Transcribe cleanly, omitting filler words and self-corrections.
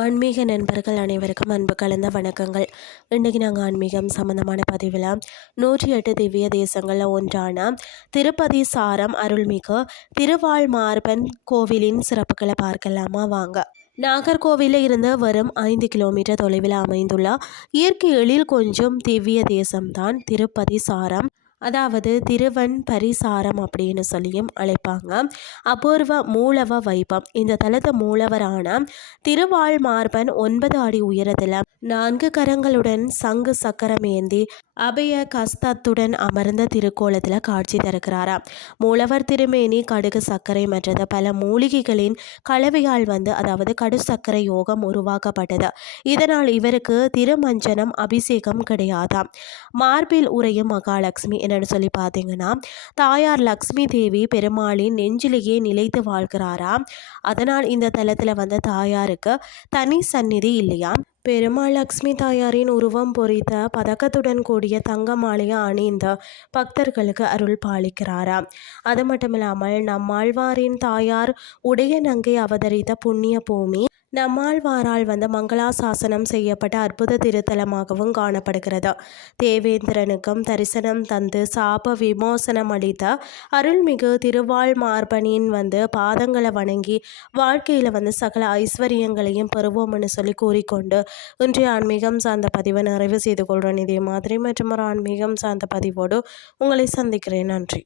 ஆன்மீக நண்பர்கள் அனைவருக்கும் அன்பு கலந்த வணக்கங்கள். இன்றைக்கி நாங்கள் ஆன்மீகம் சம்மந்தமான பதிவில் 108 திவ்ய தேசங்களில் ஒன்றான திருப்பதி சாரம் அருள்மிகு திருவாழ்மார்பன் கோவிலின் சிறப்புகளை பார்க்கலாமா வாங்க. நாகர்கோவிலில் இருந்து வரும் 5 கிலோமீட்டர் தொலைவில் அமைந்துள்ள இயற்கை எழில் கொஞ்சம் திவ்ய தேசம்தான் திருப்பதி சாரம், அதாவது திருவன் பரிசாரம் அப்படின்னு சொல்லியும் அழைப்பாங்க. அபூர்வ மூலவ வைபம். இந்த தலத்து மூலவரான திருவாழ்மார்பன் 9 அடி உயரத்தில் 4 கரங்களுடன் சங்கு சக்கரம் ஏந்தி அபய கஸ்தத்துடன் அமர்ந்த திருக்கோலத்தில் காட்சி தருகிறாராம். மூலவர் திருமேனி கடுகு சர்க்கரை மற்றது பல மூலிகைகளின் கலவையால் அதாவது கடு சர்க்கரை யோகம் உருவாக்கப்பட்டது. இதனால் இவருக்கு திருமஞ்சனம் அபிஷேகம் கிடையாதாம். மார்பில் உரையும் மகாலட்சுமி என்னன்னு சொல்லி பார்த்தீங்கன்னா, தாயார் லக்ஷ்மி தேவி பெருமாளின் நெஞ்சிலேயே நிலைத்து வாழ்கிறாராம். அதனால் இந்த தலத்தில் தாயாருக்கு தனி சந்நிதி இல்லையாம். பெருமாள் லக்ஷ்மி தாயாரின் உருவம் பொறித்த பதக்கத்துடன் கூடிய தங்க மாலையை அணிந்த பக்தர்களுக்கு அருள் பாலிக்கிறாராம். அது மட்டுமில்லாமல் நம்மாழ்வாரின் தாயார் உடையநங்கை அவதரித்த புண்ணிய பூமி நம்மாழ்வாரால் மங்களாசாசனம் செய்யப்பட்ட அற்புத திருத்தலமாகவும் காணப்படுகிறது. தேவேந்திரனுக்கும் தரிசனம் தந்து சாப விமோசனம் அளித்த அருள்மிகு திருவாழ்மார்பனின் பாதங்களை வணங்கி வாழ்க்கையில் சகல ஐஸ்வர்யங்களையும் பெறுவோம்னு சொல்லி கூறிக்கொண்டு இன்றைய ஆன்மீகம் சார்ந்த பதிவை நிறைவு செய்து கொள்கிறேன். இதே மாதிரி மற்றும் ஒரு ஆன்மீகம் சார்ந்த பதிவோடு உங்களை சந்திக்கிறேன். நன்றி.